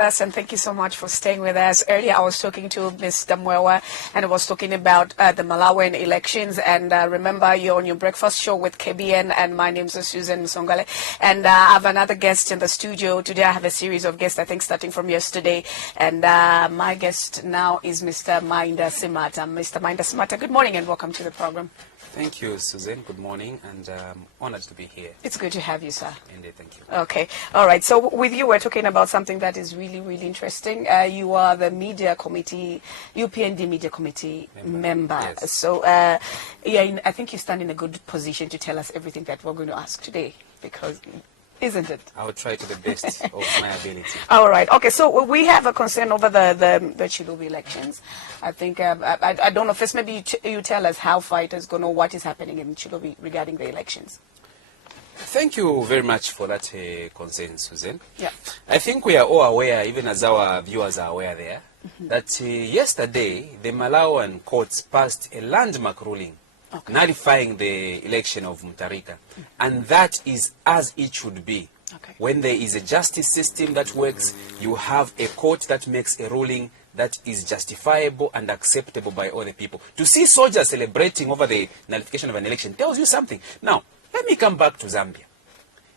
us, and thank you so much for staying with us. Earlier, I was talking to Ms. Kamwala, and I was talking about the Malawian elections. And remember, you're on your breakfast show with KBN, and my name is Susan Musongale. And I have another guest in the studio. Today, I have a series of guests, I think, starting from yesterday. And my guest now is Mr. Mainda Simataa. Mr. Mainda Simataa, good morning and welcome to the program. Thank you, Susan. Good morning, and honored to be here. It's good to have you, sir. Indeed, thank you. Okay. All right. So with you, we're talking about something that is really, really interesting. You are the media committee, UPND media committee member. Yes. So, yeah, I think you stand in a good position to tell us everything that we're going to ask today, because, isn't it? I will try to the best of my ability. All right. Okay. So we have a concern over the Chilubi elections. I think, I don't know, first maybe you tell us how far it is going or what is happening in Chilubi regarding the elections. Thank you very much for that concern, Susan. Yeah. I think we are all aware, even as our viewers are aware there, that yesterday the Malawian courts passed a landmark ruling nullifying the election of Mutharika. And that is as it should be. Okay. When there is a justice system that works, you have a court that makes a ruling that is justifiable and acceptable by all the people. To see soldiers celebrating over the nullification of an election tells you something. Now, let me come back to Zambia.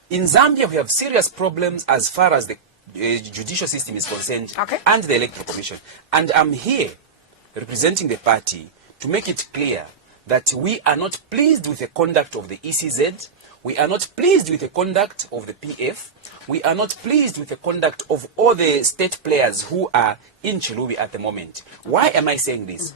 In Zambia, we have serious problems as far as the judicial system is concerned and the electoral commission. And I'm here representing the party to make it clear that we are not pleased with the conduct of the ECZ. We are not pleased with the conduct of the PF. We are not pleased with the conduct of all the state players who are in Chilubi at the moment. Why am I saying this?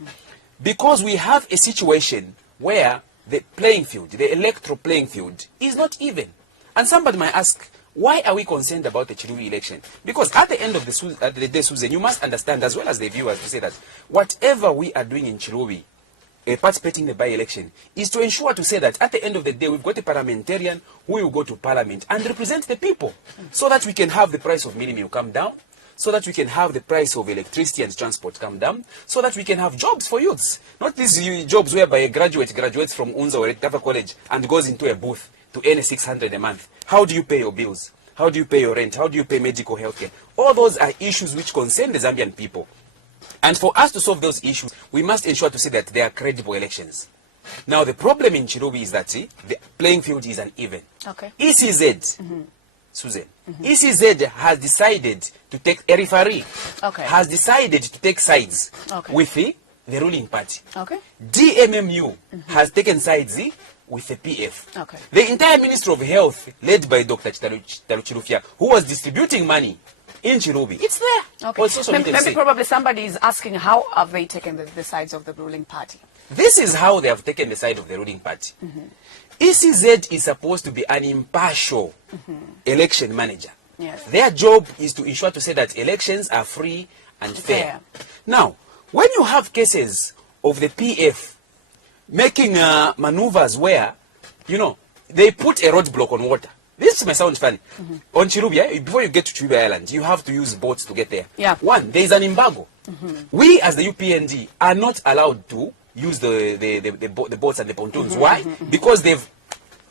Because we have a situation where the playing field, the electoral playing field, is not even. And somebody might ask, why are we concerned about the Chilubi election? Because at the end of the day, Susan, you must understand, as well as the viewers, to say that whatever we are doing in Chilubi, participating in the by-election, is to ensure to say that at the end of the day, we've got a parliamentarian who will go to parliament and represent the people, so that we can have the price of minimum come down, so that we can have the price of electricity and transport come down, so that we can have jobs for youths. Not these jobs whereby a graduates from Unza or Tafa College and goes into a booth to earn 600 a month. How do you pay your bills? How do you pay your rent? How do you pay medical health care? All those are issues which concern the Zambian people. And for us to solve those issues, we must ensure to see that there are credible elections. Now, the problem in Chilubi is that the playing field is uneven. Okay. ECZ, Susan, ECZ has decided to take a referee, has decided to take sides with the ruling party. Okay. DMMU has taken sides with the PF. Okay. The entire Ministry of Health, led by Dr. Chilufya, who was distributing money in Chilubi, it's there. Okay. Maybe probably somebody is asking, how have they taken the sides of the ruling party? This is how they have taken the side of the ruling party. ECZ is supposed to be an impartial election manager. Yes. Their job is to ensure to say that elections are free and fair. Now, when you have cases of the PF making maneuvers where, you know, they put a roadblock on water. This may sound funny. On Chilubi, before you get to Chilubi Island, you have to use boats to get there. Yeah. One, there is an embargo. We, as the UPND, are not allowed to use the boats and the pontoons. Why? Because they've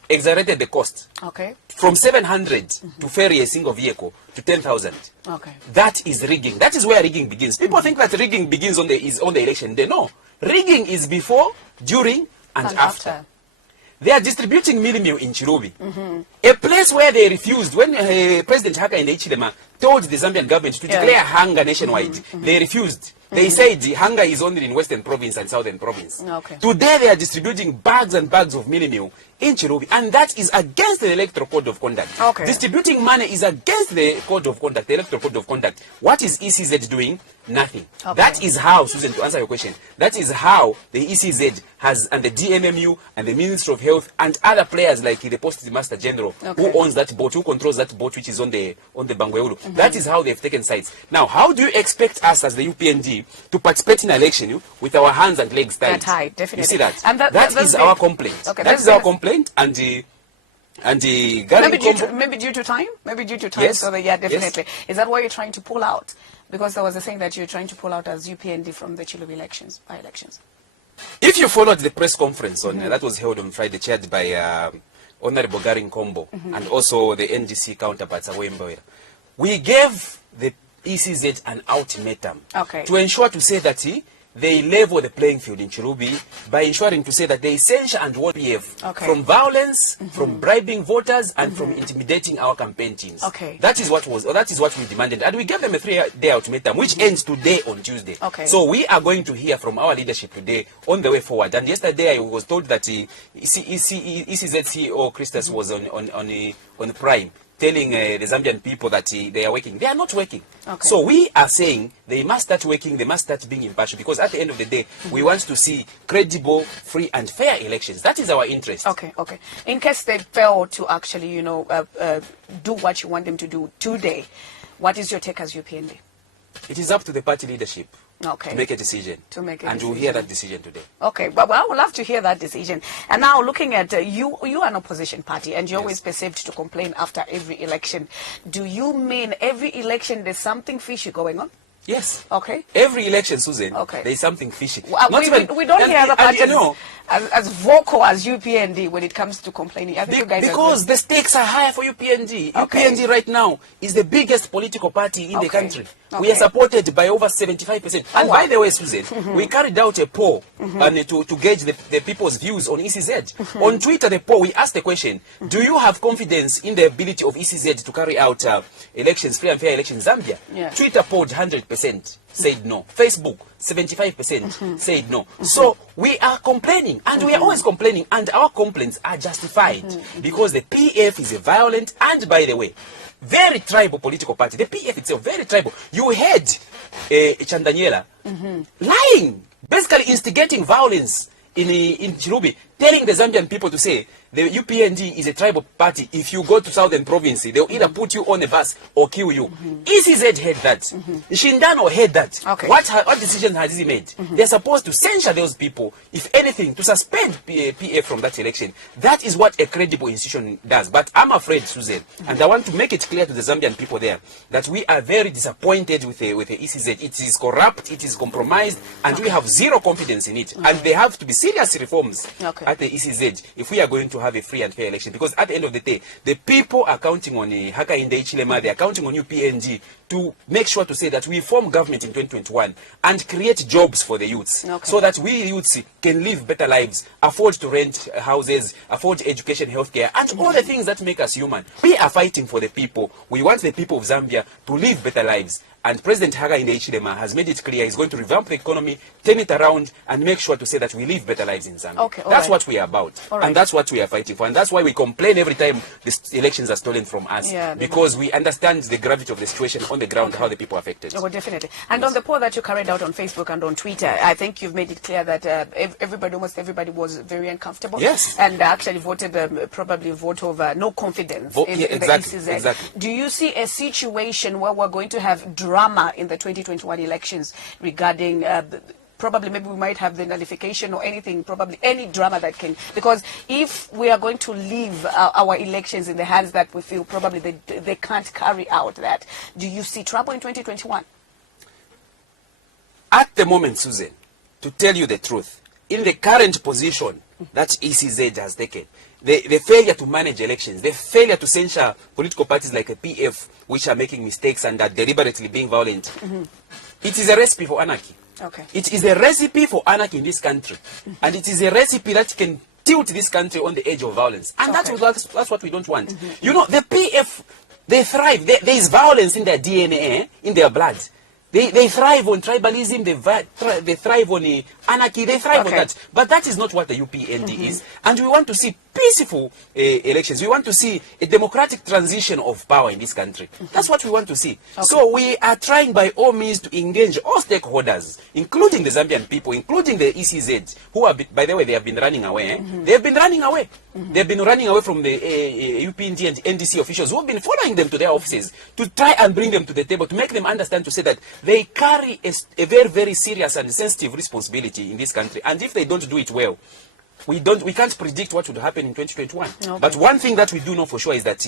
exaggerated the cost. Okay. From 700 to ferry a single vehicle to 10,000. Okay. That is rigging. That is where rigging begins. People think that rigging begins on the election day. No. Rigging is before, during, and after. They are distributing minimum in Chilubi. A place where they refused, when President Hakainde Hichilema told the Zambian government to declare hunger nationwide, they refused. They said the hunger is only in Western Province and Southern Province. Okay. Today they are distributing bags and bags of minimum in Chilubi, and that is against the Electoral Code of Conduct. Okay. Distributing money is against the Code of Conduct, the Electoral Code of Conduct. What is ECZ doing? Nothing. Okay. That is how, Susan, to answer your question, that is how the ECZ has, and the DMMU and the Ministry of Health and other players like the Postmaster General, who owns that boat, who controls that boat which is on the Bangweulu. That is how they've taken sides. Now, how do you expect us as the UPND to participate in an election with our hands and legs tied? Definitely. You see that? And that is our complaint. Okay, that is our complaint, and maybe due to time. Yes. So that, yeah, definitely. Yes. Is that why you're trying to pull out? Because there was a saying that you're trying to pull out as UPND from the Chilubi elections, by-elections. If you followed the press conference on that was held on Friday, chaired by Honorable Garin Kombo and also the NDC counterparts, we gave the ECZ an ultimatum to ensure to say that they level the playing field in Chilubi by ensuring to say that they censure and warn PF from violence, from bribing voters, and from intimidating our campaign teams. That is what we demanded, and we gave them a 3-day ultimatum, which ends today on Tuesday. So we are going to hear from our leadership today on the way forward. And yesterday I was told that ECZ CEO Christus was on Prime, telling the Zambian people that they are working. They are not working. So we are saying they must start working, they must start being impartial, because at the end of the day, we want to see credible, free and fair elections. That is our interest. In case they fail to actually, do what you want them to do today, what is your take as UPND? It is up to the party leadership to make a decision. And we'll hear that decision today. But I would love to hear that decision. And now looking at you are an opposition party, and you're always perceived to complain after every election. Do you mean every election there's something fishy going on? Yes. Every election, Susan, there is something fishy. We don't hear other parties as vocal as UPND when it comes to complaining. I think you guys because the stakes are higher for UPND. UPND right now is the biggest political party in the country. We are supported by over 75%. And by the way, Susan, we carried out a poll and to gauge the people's views on ECZ. On Twitter, the poll, we asked the question, do you have confidence in the ability of ECZ to carry out elections, free and fair elections in Zambia? Twitter polled 100%. Said no. Facebook, 75% said no. So we are complaining, and we are always complaining, and our complaints are justified because the PF is a violent and, by the way, very tribal political party. The PF itself, very tribal. You heard Chandanyela lying, basically instigating violence in Chilubi, telling the Zambian people to say the UPND is a tribal party. If you go to Southern Province, they'll either put you on a bus or kill you. ECZ heard that. Shindano heard that. What decision has he made? They're supposed to censure those people, if anything, to suspend PF from that election. That is what a credible institution does. But I'm afraid, Susan, and I want to make it clear to the Zambian people there, that we are very disappointed with the ECZ. It is corrupt, it is compromised, and we have zero confidence in it. And there have to be serious reforms at the ECZ if we are going to have a free and fair election, because at the end of the day, the people are counting on Hakainde Hichilema, they are counting on UPND to make sure to say that we form government in 2021 and create jobs for the youths, so that we youths can live better lives, afford to rent houses, afford education, healthcare, and all the things that make us human. We are fighting for the people. We want the people of Zambia to live better lives. And President Hakainde Hichilema has made it clear he's going to revamp the economy, turn it around, and make sure to say that we live better lives in Zambia. That's what we are about. And that's what we are fighting for. And that's why we complain every time the elections are stolen from us. Because we understand the gravity of the situation on the ground, how the people are affected. Definitely. And on the poll that you carried out on Facebook and on Twitter, I think you've made it clear that almost everybody was very uncomfortable. And actually voted, probably vote of no confidence in the ECZ. Do you see a situation where we're going to have drama in the 2021 elections regarding probably maybe we might have the nullification or anything, probably any drama that can, because if we are going to leave our elections in the hands that we feel probably they can't carry out that, do you see trouble in 2021? At the moment, Susan, to tell you the truth, in the current position that ECZ has taken, the failure to manage elections, the failure to censure political parties like a PF, which are making mistakes and are deliberately being violent, it is a recipe for anarchy. It is a recipe for anarchy in this country. And it is a recipe that can tilt this country on the edge of violence. And that's what we don't want. You know, the PF, they thrive. There is violence in their DNA, in their blood. They thrive on tribalism, they thrive on anarchy, they thrive on that. But that is not what the UPND is. And we want to see peaceful elections. We want to see a democratic transition of power in this country. That's what we want to see. So we are trying by all means to engage all stakeholders, including the Zambian people, including the ECZ, who are, by the way, they have been running away. They have been running away. They've been running away from the UPND and NDC officials who have been following them to their offices to try and bring them to the table, to make them understand, to say that they carry a very, very serious and sensitive responsibility in this country. And if they don't do it well, we can't predict what would happen in 2021. But one thing that we do know for sure is that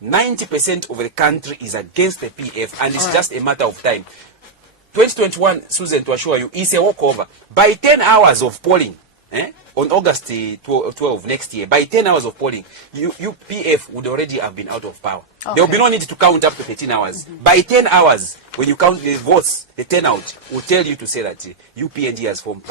90% of the country is against the PF, and it's just a matter of time. 2021, Susan, to assure you, is a walkover. By 10 hours of polling, on August 12 next year, by 10 hours of polling, UPF would already have been out of power. There will be no need to count up to 13 hours. By 10 hours, when you count the votes, the turnout will tell you to say that UPND has formed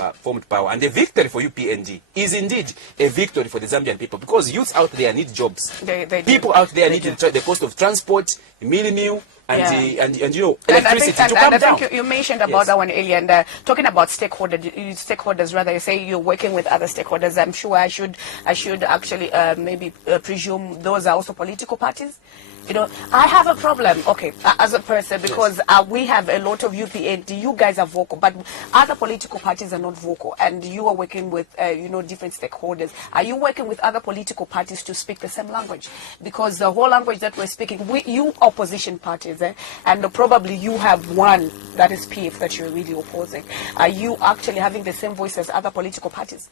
power. And the victory for UPND is indeed a victory for the Zambian people, because youth out there need jobs. People out there need the cost of transport, meal, and you know, electricity to come down. I think you mentioned about that one earlier, and talking about stakeholders, rather, you say you're working with other stakeholders. I'm sure I should actually maybe presume those are also political parties. You know, I have a problem, okay, as a person, because we have a lot of UPND. You guys are vocal, but other political parties are not vocal, and you are working with, you know, different stakeholders. Are you working with other political parties to speak the same language? Because the whole language that we're speaking, you opposition parties, and probably you have one that is PF that you're really opposing. Are you actually having the same voice as other political parties?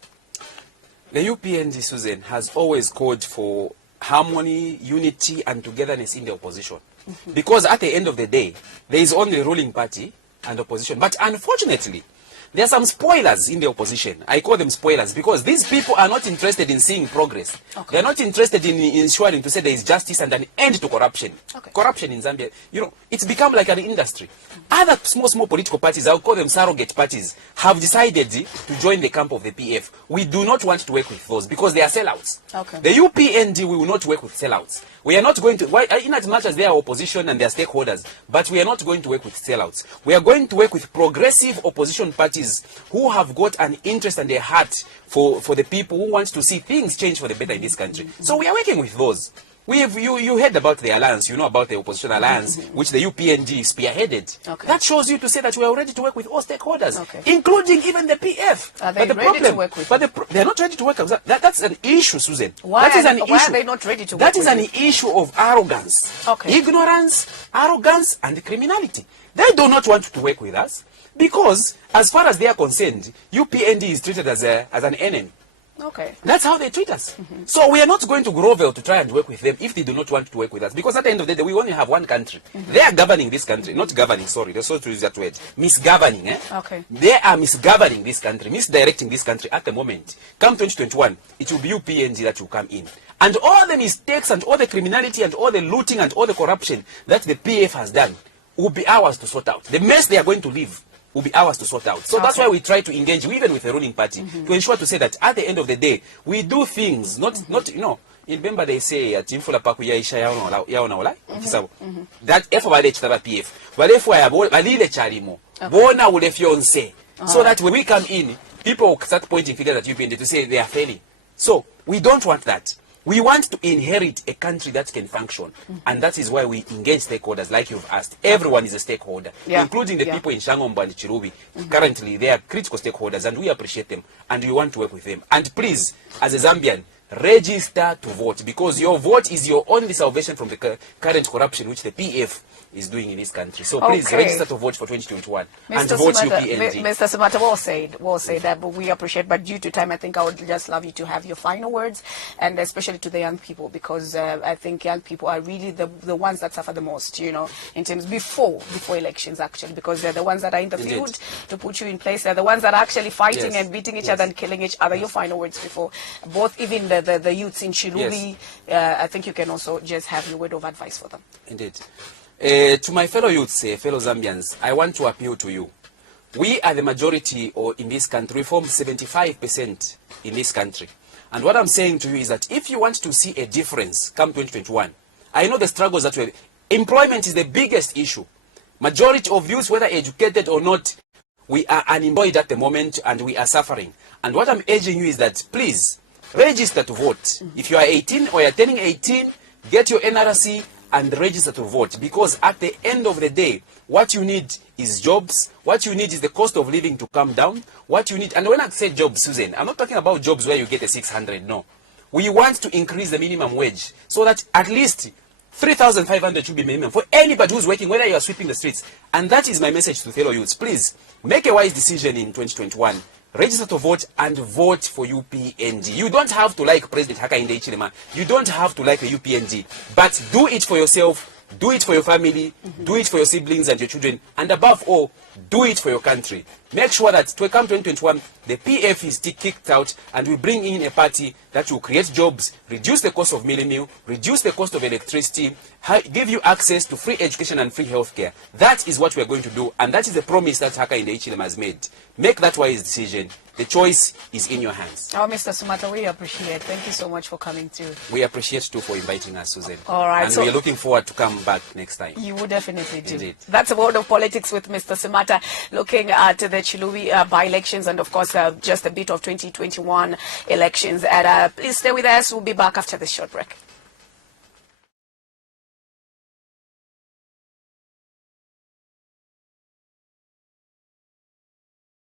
The UPND, Susan, has always called for harmony, unity, and togetherness in the opposition. Because at the end of the day, there is only ruling party and opposition. But unfortunately, there are some spoilers in the opposition. I call them spoilers because these people are not interested in seeing progress. They are not interested in ensuring to say there is justice and an end to corruption. Corruption in Zambia, you know, it's become like an industry. Other small political parties, I'll call them surrogate parties, have decided to join the camp of the PF. We do not want to work with those because they are sellouts. The UPND, we will not work with sellouts. We are not going to, in as much as they are opposition and they are stakeholders, but we are not going to work with sellouts. We are going to work with progressive opposition parties who have got an interest and a heart for the people who want to see things change for the better in this country. So we are working with those. You heard about the alliance, you know about the opposition alliance, which the UPND spearheaded. That shows you to say that we are ready to work with all stakeholders, including even the PF. Are they ready to work with them? They are not ready to work with that's an issue, Susan. Why are they not ready to work That is an issue of arrogance, ignorance, arrogance, and criminality. They do not want to work with us because, as far as they are concerned, UPND is treated as an enemy. That's how they treat us. So we are not going to grovel to try and work with them if they do not want to work with us. Because at the end of the day, we only have one country. They are governing this country. Not governing, sorry. They're supposed to use that word. Misgoverning. They are misgoverning this country, misdirecting this country at the moment. Come 2021, it will be UPND that will come in. And all the mistakes and all the criminality and all the looting and all the corruption that the PF has done will be ours to sort out. The mess they are going to leave will be ours to sort out. So that's why we try to engage even with the ruling party to ensure to say that at the end of the day, we do things, not you know, remember they say at Infula Paku Yaisha Yaona, that if I let PF, but if I balile charimo, bona will fiance. So that when we come in, people will start pointing fingers at UPND to say they are failing. So we don't want that. We want to inherit a country that can function, and that is why we engage stakeholders, like you've asked. Everyone is a stakeholder, including the people in Shangombo and Chilubi. Currently, they are critical stakeholders, and we appreciate them, and we want to work with them. And please, as a Zambian, register to vote, because your vote is your only salvation from the current corruption which the PF is doing in this country. So please register to vote for 2021 and vote UPND. Mr. Simataa, well said that, but we appreciate. But due to time, I think I would just love you to have your final words, and especially to the young people, because I think young people are really the ones that suffer the most, you know, in terms before elections actually, because they're the ones that are in the field to put you in place. They're the ones that are actually fighting and beating each other and killing each other. Your final words before both, even the youths in Chilubi. I think you can also just have your word of advice for them. Indeed. To my fellow youths, fellow Zambians, I want to appeal to you. We are the majority in this country. We form 75% in this country. And what I'm saying to you is that if you want to see a difference come 2021, I know the struggles that we have. Employment is the biggest issue. Majority of youths, whether educated or not, we are unemployed at the moment and we are suffering. And what I'm urging you is that please register to vote. If you are 18 or you're turning 18, get your NRC and register to vote, because at the end of the day, what you need is jobs. What you need is the cost of living to come down. What you need, and when I say jobs, Susan, I'm not talking about jobs where you get a 600, no. We want to increase the minimum wage so that at least 3,500 should be minimum for anybody who's working, whether you are sweeping the streets. And that is my message to fellow youths. Please, make a wise decision in 2021. Register to vote and vote for UPND. You don't have to like President Hakainde Hichilema. You don't have to like a UPND. But do it for yourself. Do it for your family, do it for your siblings and your children, and above all, do it for your country. Make sure that to come 2021, the PF is kicked out and we bring in a party that will create jobs, reduce the cost of meal, reduce the cost of electricity, give you access to free education and free healthcare. That is what we are going to do, and that is the promise that Hakainde Hichilema has made. Make that wise decision. The choice is in your hands. Oh, Mr. Simataa, we appreciate. Thank you so much for coming through. We appreciate too for inviting us, Susan. All right. And so we are looking forward to come back next time. You will definitely do. Indeed. That's a world of politics with Mr. Simataa, looking at the Chilubi by-elections and, of course, just a bit of 2021 elections. And please stay with us. We'll be back after this short break.